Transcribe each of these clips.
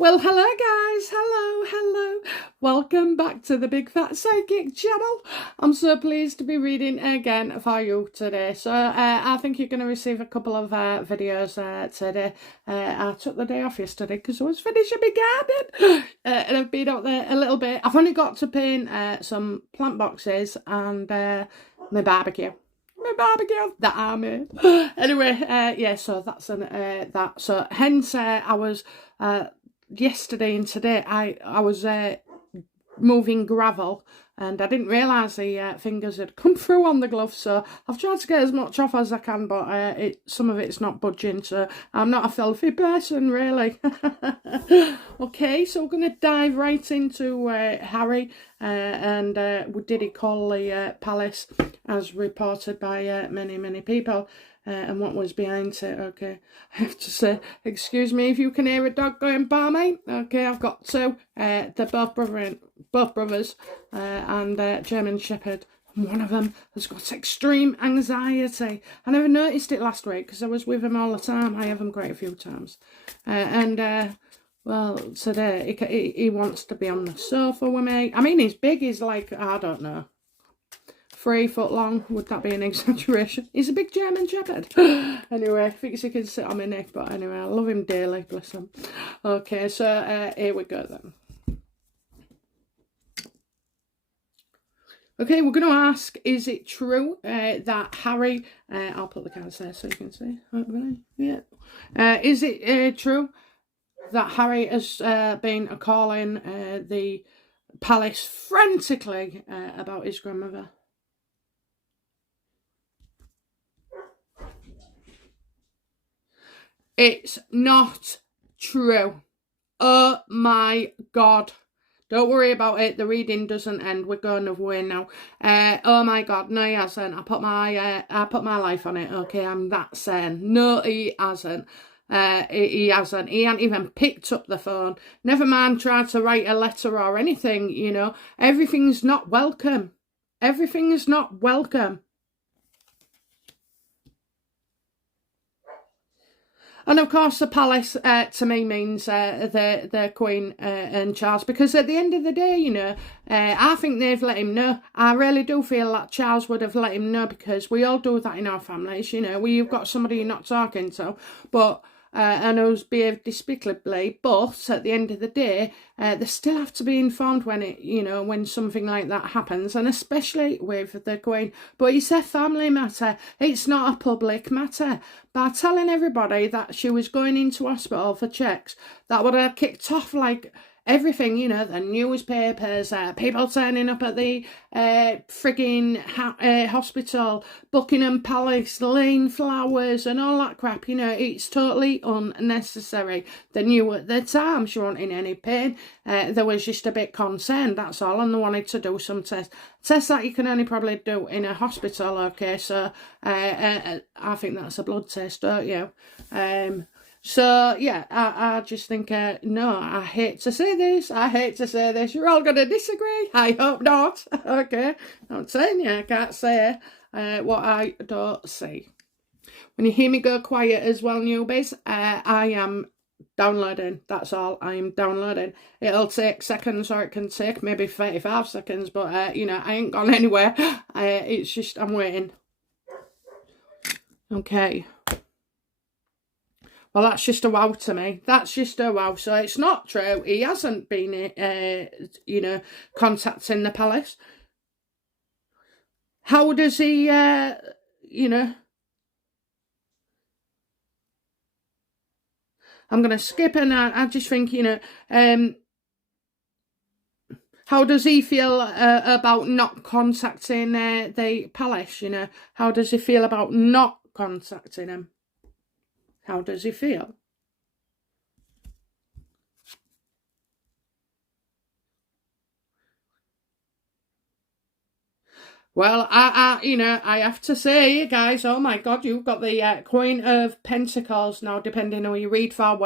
Well, hello guys, hello. Welcome back to the Big Fat Psychic channel. I'm so pleased to be reading again for you today. So I think you're going to receive a couple of videos today. I took the day off yesterday because I was finishing my garden and I've been out there a little bit. I've only got to paint some plant boxes and my barbecue that I made. Anyway, yeah, so that's that. So hence I was yesterday and today I was moving gravel and I didn't realise the fingers had come through on the gloves, so I've tried to get as much off as I can, but some of it's not budging, so I'm not a filthy person really. Okay, so we're going to dive right into Harry and did he call the palace as reported by many people. And what was behind it. Okay, I have to say, excuse me if you can hear a dog going by me. Okay, I've got two. They're both brothers, and German Shepherd. And one of them has got extreme anxiety. I never noticed it last week because I was with him all the time. I have him quite a few times, well, today he wants to be on the sofa with me. I mean, he's big. He's like, I don't know, 3 foot long. Would that be an exaggeration? He's a big German Shepherd. Anyway, I think he can sit on my neck, but anyway, I love him dearly, bless him. Okay, so here we go then. Okay, we're going to ask, is it true that Harry, I'll put the cards there so you can see. Yeah. Is it true that Harry has been calling the palace frantically about his grandmother? It's not true. Oh my God. Don't worry about it. The reading doesn't end. We're going away now. Oh my God. No, he hasn't. I put my life on it. Okay, I'm that saying. No, he hasn't. He hasn't. He hasn't even picked up the phone. Never mind tried to write a letter or anything, you know. Everything's not welcome. Everything's not welcome. And of course, the palace to me means the Queen and Charles, because at the end of the day, you know, I think they've let him know. I really do feel that Charles would have let him know, because we all do that in our families, you know. You've got somebody you're not talking to, but and who's behaved despicably, but at the end of the day, they still have to be informed when when something like that happens, and especially with the Queen. But it's a family matter. It's not a public matter. By telling everybody that she was going into hospital for checks, that would have kicked off like everything, you know, the newspapers, people turning up at the frigging hospital, Buckingham Palace, laying flowers and all that crap, you know. It's totally unnecessary. They knew at the time she wasn't in any pain. They was just a bit concerned, that's all, and they wanted to do some tests that you can only probably do in a hospital. Okay, so I think that's a blood test, don't you? So, yeah, I just think, no, I hate to say this. You're all going to disagree. I hope not. Okay, I'm saying you, I can't say what I don't see. When you hear me go quiet as well, newbies, I am downloading. That's all. I am downloading. It'll take seconds, or it can take maybe 35 seconds, but, you know, I ain't gone anywhere. It's just, I'm waiting. Okay. Well, that's just a wow to me. That's just a wow. So it's not true. He hasn't been, you know, contacting the palace. How does he, you know... I'm going to skip, and I just think, you know, how does he feel about not contacting the palace, you know? How does he feel about not contacting him? How does he feel? Well, you know, I have to say, guys, oh my God, you've got the Queen of Pentacles now. Depending on who you read for,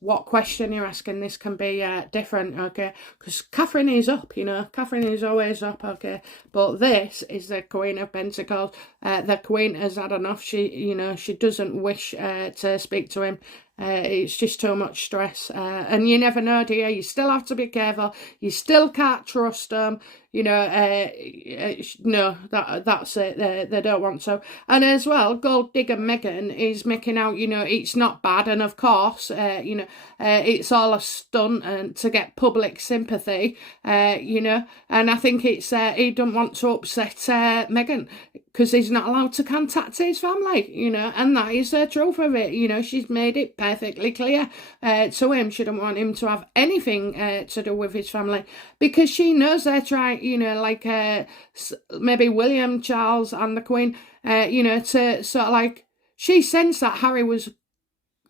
what question you're asking, this can be different, okay? Because Catherine is up, you know. Catherine is always up, okay? But this is the Queen of Pentacles. The Queen has had enough. She, you know, she doesn't wish to speak to him It's just too much stress. And you never know, do you? You still have to be careful. You still can't trust them. You know, no, that's it. They don't want to. And as well, gold digger Meghan is making out, you know, it's not bad. And of course, you know, it's all a stunt and to get public sympathy, you know. And I think it's he don't want to upset Meghan because he's not allowed to contact his family, you know. And that is the truth of it. You know, she's made it perfectly clear to him. She don't want him to have anything to do with his family because she knows they're trying, you know, like maybe William, Charles and the Queen, you know, to sort of like, she sensed that Harry was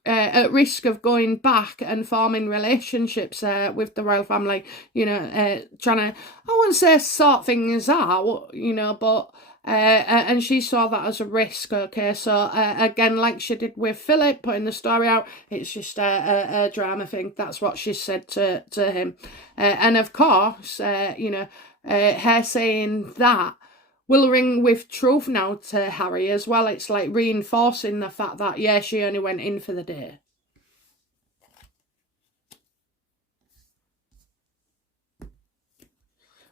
at risk of going back and forming relationships with the royal family, you know, trying to, I wouldn't say sort things out, you know, but and she saw that as a risk, okay, so again, like she did with Philip, putting the story out, it's just a drama thing, that's what she said to him, and of course, you know, her saying that will ring with truth now to Harry as well. It's like reinforcing the fact that, yeah, she only went in for the day.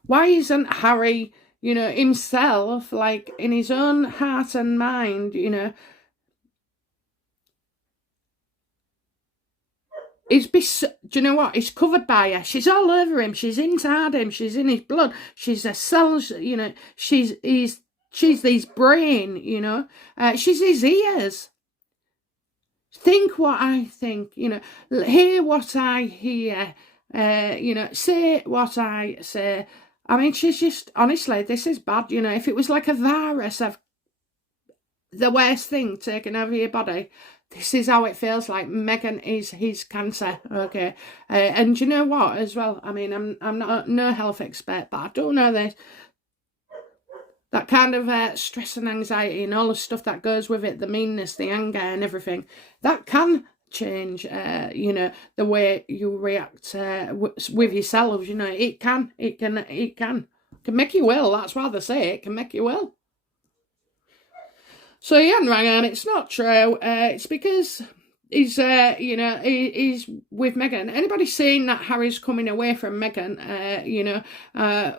Why isn't Harry, you know, himself, like in his own heart and mind, you know, do you know what? He's covered by her. She's all over him. She's inside him. She's in his blood. She's a cells, you know. She's his brain, you know. She's his ears. Think what I think, you know. Hear what I hear. You know, say what I say. I mean, she's just, honestly, this is bad, you know. If it was like a virus of the worst thing taking over your body, this is how it feels like. Meghan is his cancer, okay? And you know what, as well? I mean, I'm not no health expert, but I do know this. That kind of stress and anxiety and all the stuff that goes with it, the meanness, the anger and everything, that can change, you know, the way you react with yourselves, you know. It can make you ill. That's why they say it can make you ill. So he hadn't rang on. It's not true. It's because he's, you know, he's with Meghan. Anybody saying that Harry's coming away from Meghan, you know,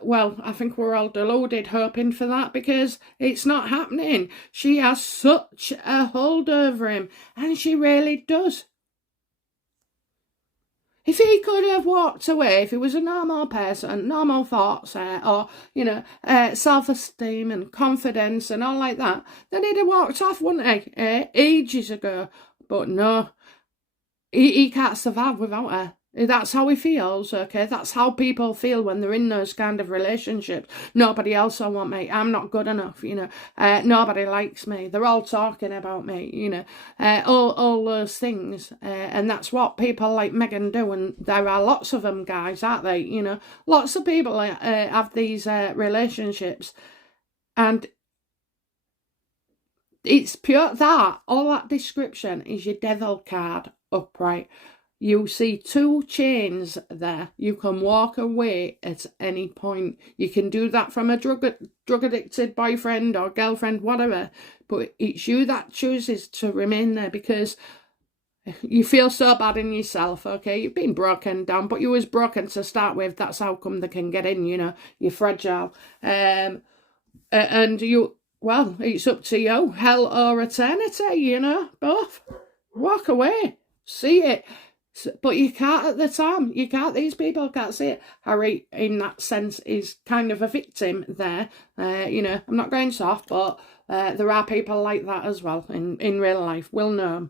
well, I think we're all deluded hoping for that because it's not happening. She has such a hold over him, and she really does. If he could have walked away, if he was a normal person, normal thoughts, or, you know, self-esteem and confidence and all like that, then he'd have walked off, wouldn't he? Ages ago. But no, he can't survive without her. That's how he feels, okay? That's how people feel when they're in those kind of relationships. Nobody else will want me. I'm not good enough, you know. Nobody likes me. They're all talking about me, you know. All those things. And that's what people like Meghan do. And there are lots of them, guys, aren't they? You know, lots of people have these relationships. And it's pure that. All that description is your devil card upright. You see two chains there. You can walk away at any point. You can do that from a drug addicted boyfriend or girlfriend, whatever. But it's you that chooses to remain there because you feel so bad in yourself, okay? You've been broken down, but you was broken to start with. That's how come they can get in, you know. You're fragile. And you, well, it's up to you. Hell or eternity, you know, both. Walk away. See it. But you can't at the time. You can't. These people can't see it. Harry, in that sense, is kind of a victim there. You know, I'm not going soft, but there are people like that as well in real life. We'll know.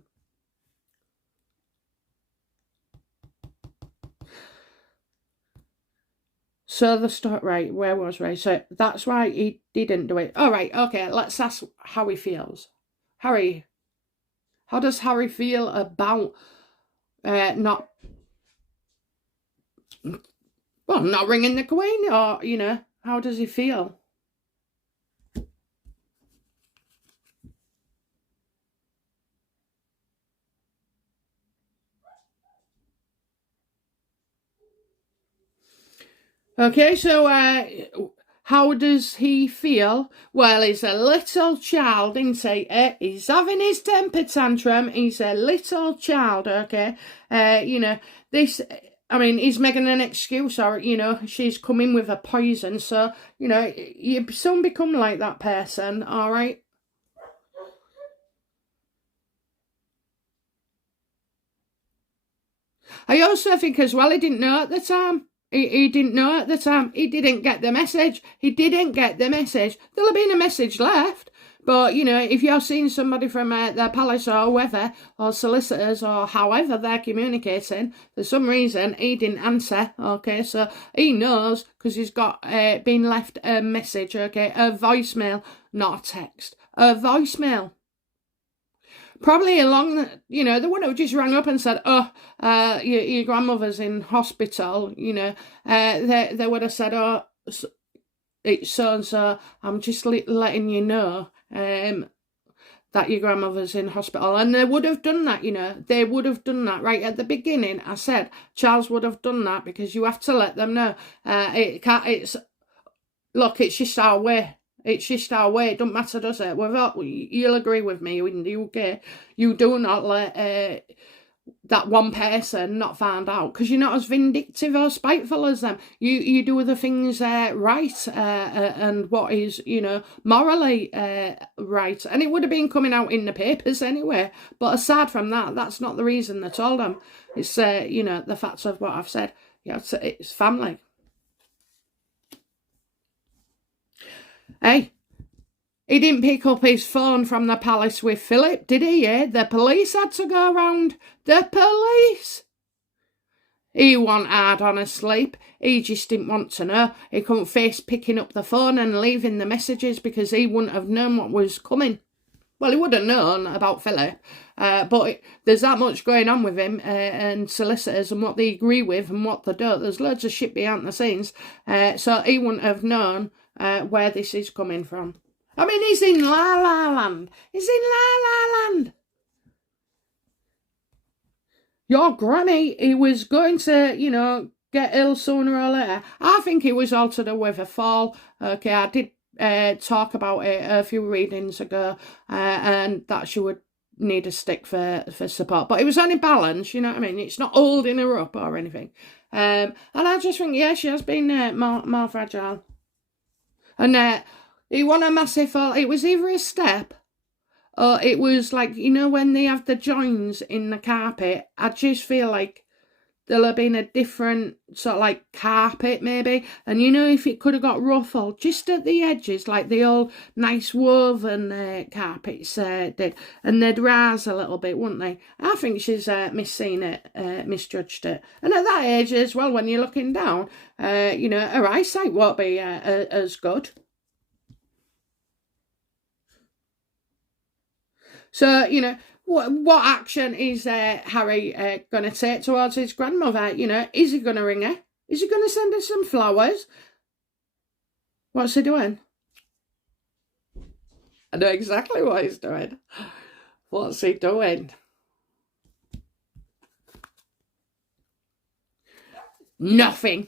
So the start, right, where was Ray? So that's why he didn't do it. All right, okay, let's ask how he feels. Harry, how does Harry feel about not ringing the Queen, or, you know, how does he feel? Okay, so how does he feel? Well, he's a little child, isn't he? He's having his temper tantrum. He's a little child, okay? This... I mean, is Meghan an excuse, or, she's coming with a poison, so, you soon become like that person, all right? I also think as well, he didn't know at the time. He didn't know at the time. He didn't get the message. There'll have been a message left. But, if you're seeing somebody from the palace or whoever, or solicitors, or however they're communicating, for some reason, he didn't answer, okay? So he knows, because he's got been left a message, okay? A voicemail, not a text. A voicemail. Probably along, they wouldn't have just rang up and said, your grandmother's in hospital, they would have said, it's so-and-so, I'm just letting you know that your grandmother's in hospital. And they would have done that, they would have done that right at the beginning. I said, Charles would have done that, because you have to let them know. It's just our way. It's just our way. It don't matter, does it? You'll agree with me in the UK. You do not let that one person not find out, because you're not as vindictive or spiteful as them. You do the things right and what is, morally right. And it would have been coming out in the papers anyway. But aside from that, that's not the reason they told them. It's, the facts of what I've said. It's family. Hey, he didn't pick up his phone from the palace with Philip, did he? The police had to go round. The police! He wasn't hard on asleep. He just didn't want to know. He couldn't face picking up the phone and leaving the messages, because he wouldn't have known what was coming. Well, he would have known about Philip, but there's that much going on with him and solicitors and what they agree with and what they don't. There's loads of shit behind the scenes, so he wouldn't have known where this is coming from. I mean, he's in La La Land. Your granny, he was going to, get ill sooner or later. I think he was all to do with a fall. Okay, I did talk about it a few readings ago, and that she would need a stick for support. But it was only balance, you know what I mean? It's not holding her up or anything. And I just think, she has been more fragile. And he won a massive fall. It was either a step, or it was like, when they have the joins in the carpet, I just feel like there'll have been a different sort of like carpet maybe. And if it could have got ruffled just at the edges, like the old nice woven carpets did, and they'd rise a little bit, wouldn't they? I think she's misseen it, misjudged it. And at that age as well, when you're looking down, her eyesight won't be as good. So, what action is Harry going to take towards his grandmother? Is he going to ring her? Is he going to send her some flowers? What's he doing? I know exactly what he's doing. What's he doing? Nothing.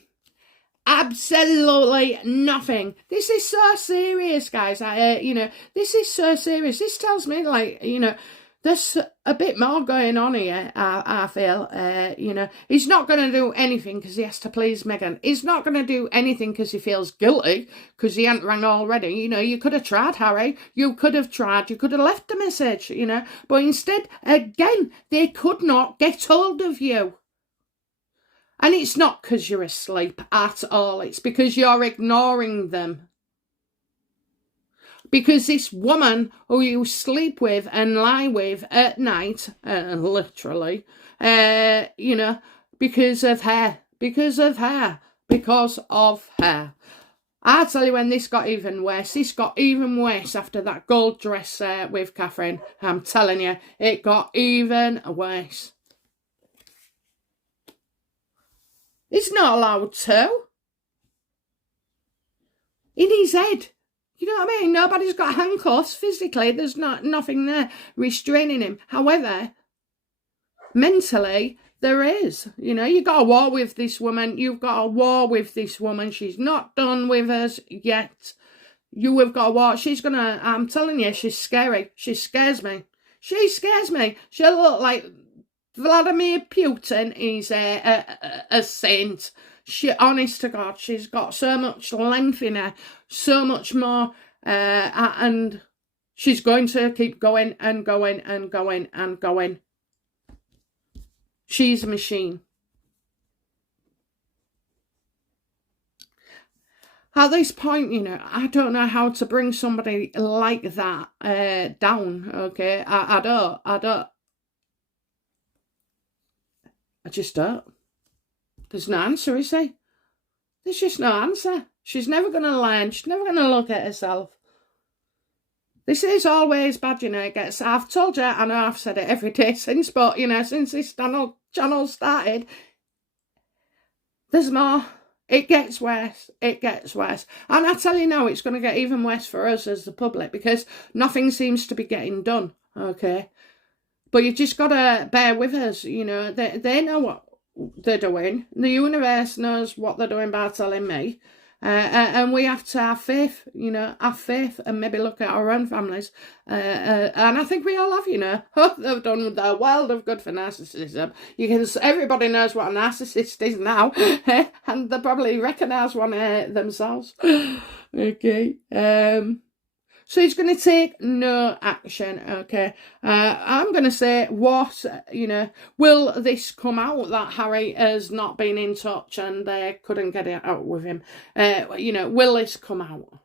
Absolutely nothing. This is so serious, guys. This is so serious. This tells me, there's a bit more going on here, I feel. He's not going to do anything because he has to please Meghan. He's not going to do anything because he feels guilty, because he hadn't rang already. You could have tried, Harry. You could have tried. You could have left a message, But instead, again, they could not get hold of you. And it's not because you're asleep at all. It's because you're ignoring them. Because this woman who you sleep with and lie with at night, literally, because of her. I tell you, when this got even worse. This got even worse after that gold dress with Catherine. I'm telling you, it got even worse. It's not allowed to. In his head. You know what I mean? Nobody's got handcuffs physically. There's nothing there restraining him. However, mentally, There is. You know, you got a war with this woman. You've got a war with this woman. She's not done with us yet. You have got a war. She's gonna, I'm telling you, she's scary. She scares me. She scares me. She'll look like Vladimir Putin is a saint. She, honest to God, she's got so much length in her, so much more, and she's going to keep going and going and going and going. She's a machine. At this point, you know, I don't know how to bring somebody like that down, okay? I don't. I just don't. There's no answer, is there? There's just no answer. She's never going to learn. She's never going to look at herself. This is always bad, you know. It gets, I've told you, I know I've said it every day since, but, you know, since this channel started, there's more. It gets worse. It gets worse. And I tell you now, it's going to get even worse for us as the public because nothing seems to be getting done, okay? But you've just got to bear with us, you know. They know what they're doing. The universe knows what they're doing by telling me. And we have to have faith, you know, have faith and maybe look at our own families. And I think we all have, you know. They've done the world of good for narcissism. Everybody knows what a narcissist is now. And they probably recognise one themselves. Okay. So he's going to take no action, okay? I'm going to say, what, you know, will this come out that Harry has not been in touch and they couldn't get it out with him? You know, will this come out?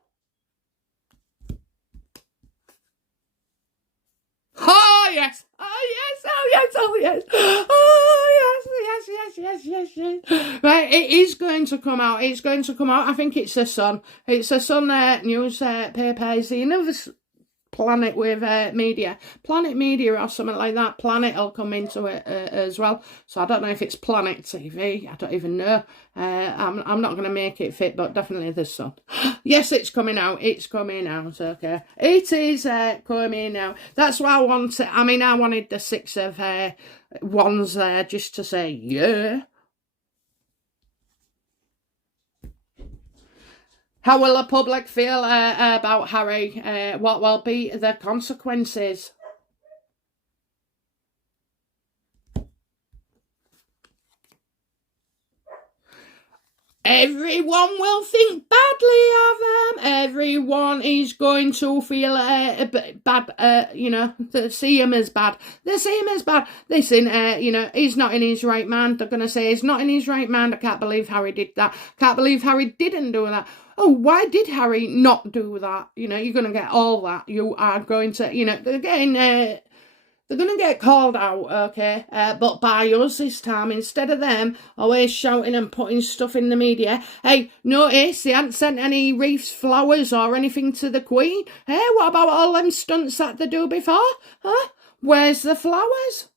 Oh, yes. Oh, yes. Oh, yes. Oh, yes. Oh, yes. Right, it is going to come out. It's going to come out. I think it's the Sun. It's the Sun newspaper. It's the another Planet with media. Planet Media or something like that. Planet will come into it as well. So I don't know if it's Planet TV. I don't even know. I'm not going to make it fit, but definitely the Sun. Yes, it's coming out. It's coming out, okay. It is coming out. That's what I wanted. I mean, I wanted the 6 of Wands there just to say, yeah. How will the public feel about Harry? What will be the consequences? Everyone will think badly of them. Everyone is going to feel bad, you know, they see him as bad. They see him as bad. They say, you know, he's not in his right mind. They're going to say he's not in his right mind. I can't believe Harry did that. Can't believe Harry didn't do that. Oh, why did Harry not do that? You know, you're going to get all that. You are going to, you know, again, they're going to get called out, okay? But by us this time, instead of them always shouting and putting stuff in the media. Hey, notice they hadn't sent any wreaths, flowers or anything to the Queen. Hey, what about all them stunts that they do before? Huh? Where's the flowers?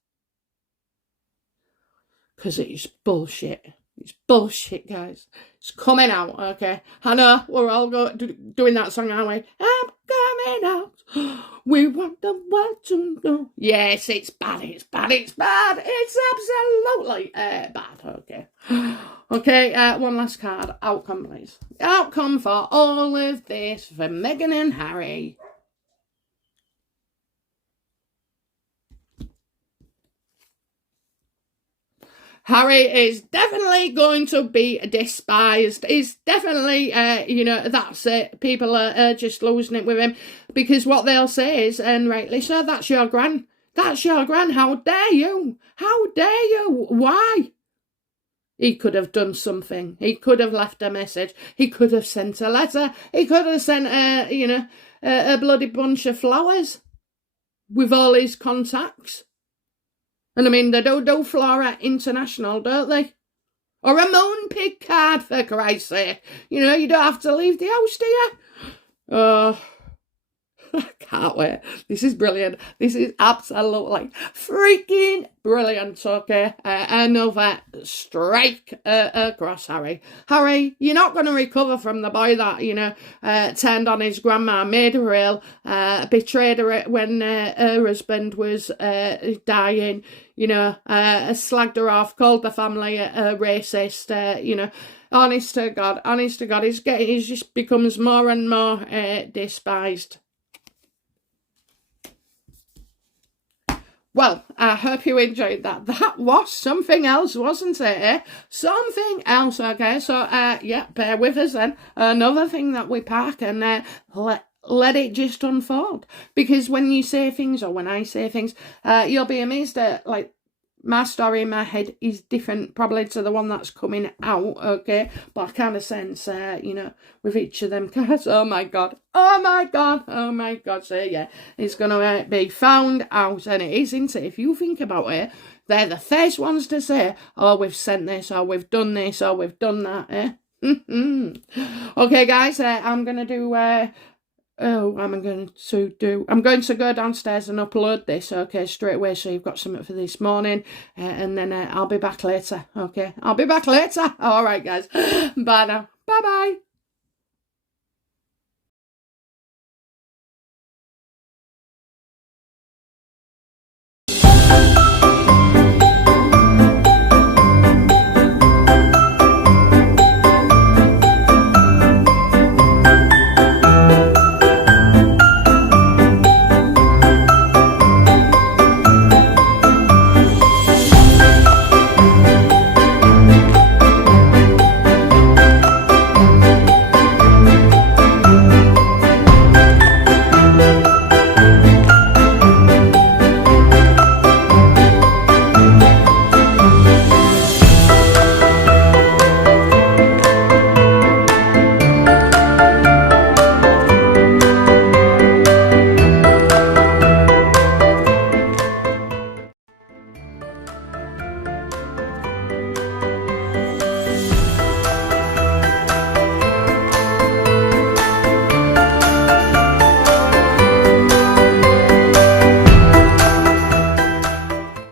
Because it's bullshit. It's bullshit, guys. It's coming out, okay? I know, we're all doing that song, aren't we? I'm coming out. We want the world to know. Yes, it's bad, it's bad, it's bad. It's absolutely bad, okay? Okay, one last card. Outcome, please. Outcome for all of this for Meghan and Harry. Harry is definitely going to be despised. He's definitely, you know, that's it. People are just losing it with him. Because what they'll say is, and rightly so, that's your gran. That's your gran. How dare you? How dare you? Why? He could have done something. He could have left a message. He could have sent a letter. He could have sent, you know, a bloody bunch of flowers with all his contacts. And I mean, they do Flora International, don't they? Or a Moonpig card, for Christ's sake. You know, you don't have to leave the house, do you? I can't wait. This is brilliant. This is absolutely freaking brilliant. Okay, another strike across Harry. Harry, you're not going to recover from the boy that, turned on his grandma, made her ill, betrayed her when her husband was dying, slagged her off, called the family a racist, Honest to God, he just becomes more and more despised. Well, I hope you enjoyed that. That was something else, wasn't it? Something else, okay? So, bear with us then. Another thing that we pack and let it just unfold. Because when you say things, or when I say things, you'll be amazed at, my story in my head is different probably to the one that's coming out, okay? But I kind of sense, with each of them cards, oh my God. So yeah, it's going to be found out, and it is, isn't it? If you think about it, they're the first ones to say, oh, we've sent this, or we've done this, or we've done that, Okay, guys, I'm going to do... I'm going to go downstairs and upload this, okay, straight away, so you've got something for this morning, and then I'll be back later, okay? All right, guys. Bye now. Bye-bye.